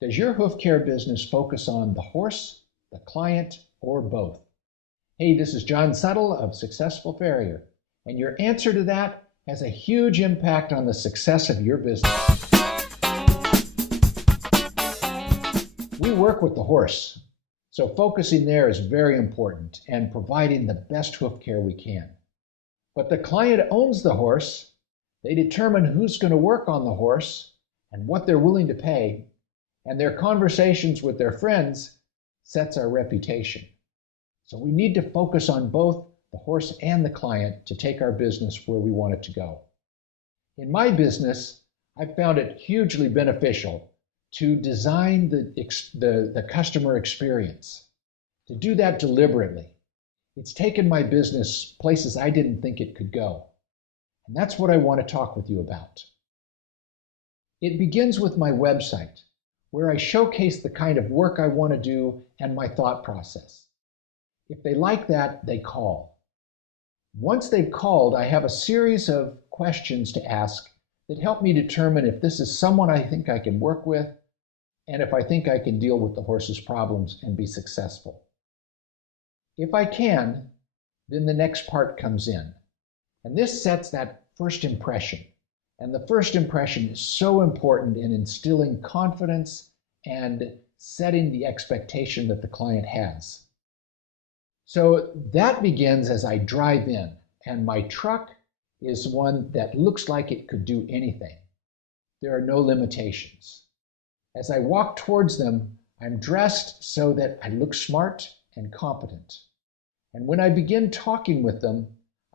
Does your hoof care business focus on the horse, the client, or both? Hey, this is John Suttle of Successful Farrier, and your answer to that has a huge impact on the success of your business. We work with the horse, so focusing there is very important and providing the best hoof care we can. But the client owns the horse. They determine who's going to work on the horse and what they're willing to pay, and their conversations with their friends sets our reputation. So we need to focus on both the horse and the client to take our business where we want it to go. In my business, I've found it hugely beneficial to design the customer experience, to do that deliberately. It's taken my business places I didn't think it could go. And that's what I want to talk with you about. It begins with my website, where I showcase the kind of work I want to do and my thought process. If they like that, they call. Once they've called, I have a series of questions to ask that help me determine if this is someone I think I can work with and if I think I can deal with the horse's problems and be successful. If I can, then the next part comes in. And this sets that first impression. And the first impression is so important in instilling confidence and setting the expectation that the client has. So that begins as I drive in, and my truck is one that looks like it could do anything. There are no limitations. As I walk towards them, I'm dressed so that I look smart and competent. And when I begin talking with them,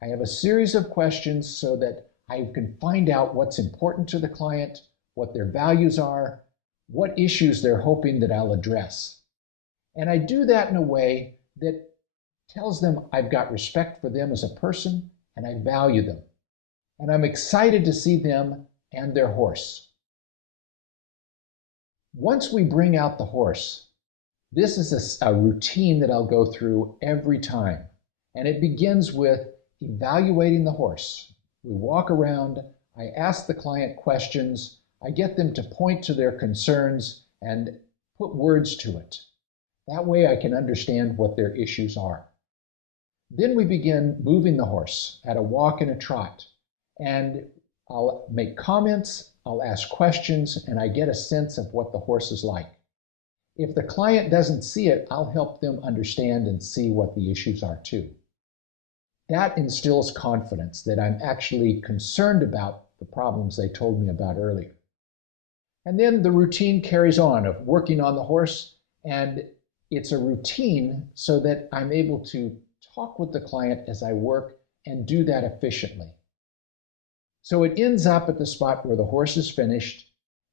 I have a series of questions so that I can find out what's important to the client, what their values are, what issues they're hoping that I'll address. And I do that in a way that tells them I've got respect for them as a person and I value them. And I'm excited to see them and their horse. Once we bring out the horse, this is a routine that I'll go through every time. And it begins with evaluating the horse. We walk around, I ask the client questions, I get them to point to their concerns and put words to it. That way I can understand what their issues are. Then we begin moving the horse at a walk and a trot. And I'll make comments, I'll ask questions, and I get a sense of what the horse is like. If the client doesn't see it, I'll help them understand and see what the issues are too. That instills confidence that I'm actually concerned about the problems they told me about earlier. And then the routine carries on of working on the horse, and it's a routine so that I'm able to talk with the client as I work and do that efficiently. So it ends up at the spot where the horse is finished,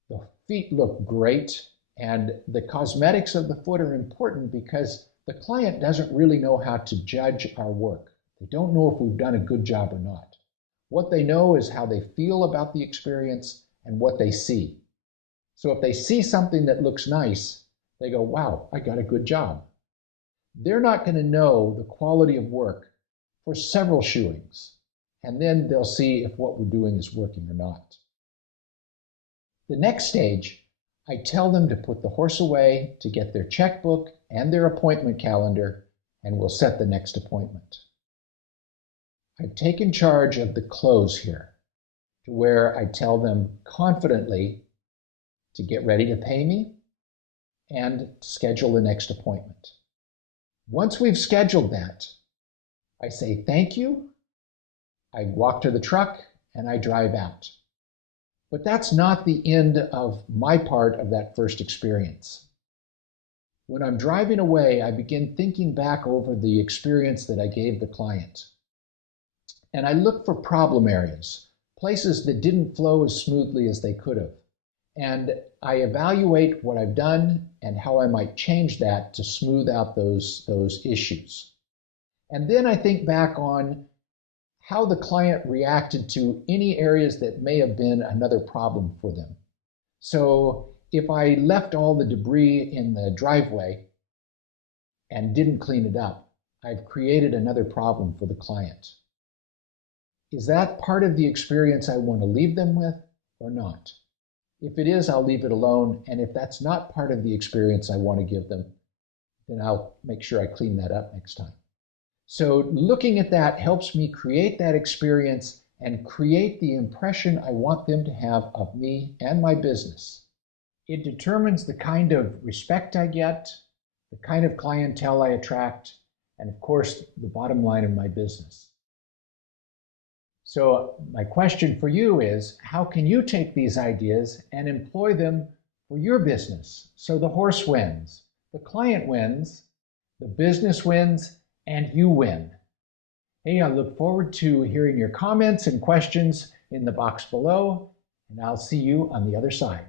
the feet look great, and the cosmetics of the foot are important because the client doesn't really know how to judge our work. They don't know if we've done a good job or not. What they know is how they feel about the experience and what they see. So if they see something that looks nice, they go, wow, I got a good job. They're not going to know the quality of work for several shoeings, and then they'll see if what we're doing is working or not. The next stage, I tell them to put the horse away to get their checkbook and their appointment calendar, and we'll set the next appointment. I've taken charge of the close here, to where I tell them confidently to get ready to pay me and schedule the next appointment. Once we've scheduled that, I say thank you, I walk to the truck, and I drive out. But that's not the end of my part of that first experience. When I'm driving away, I begin thinking back over the experience that I gave the client. And I look for problem areas, places that didn't flow as smoothly as they could have. And I evaluate what I've done and how I might change that to smooth out those issues. And then I think back on how the client reacted to any areas that may have been another problem for them. So if I left all the debris in the driveway and didn't clean it up, I've created another problem for the client. Is that part of the experience I want to leave them with or not? If it is, I'll leave it alone. And if that's not part of the experience I want to give them, then I'll make sure I clean that up next time. So looking at that helps me create that experience and create the impression I want them to have of me and my business. It determines the kind of respect I get, the kind of clientele I attract, and of course, the bottom line of my business. So my question for you is, how can you take these ideas and employ them for your business? So the horse wins, the client wins, the business wins, and you win. Hey, I look forward to hearing your comments and questions in the box below, and I'll see you on the other side.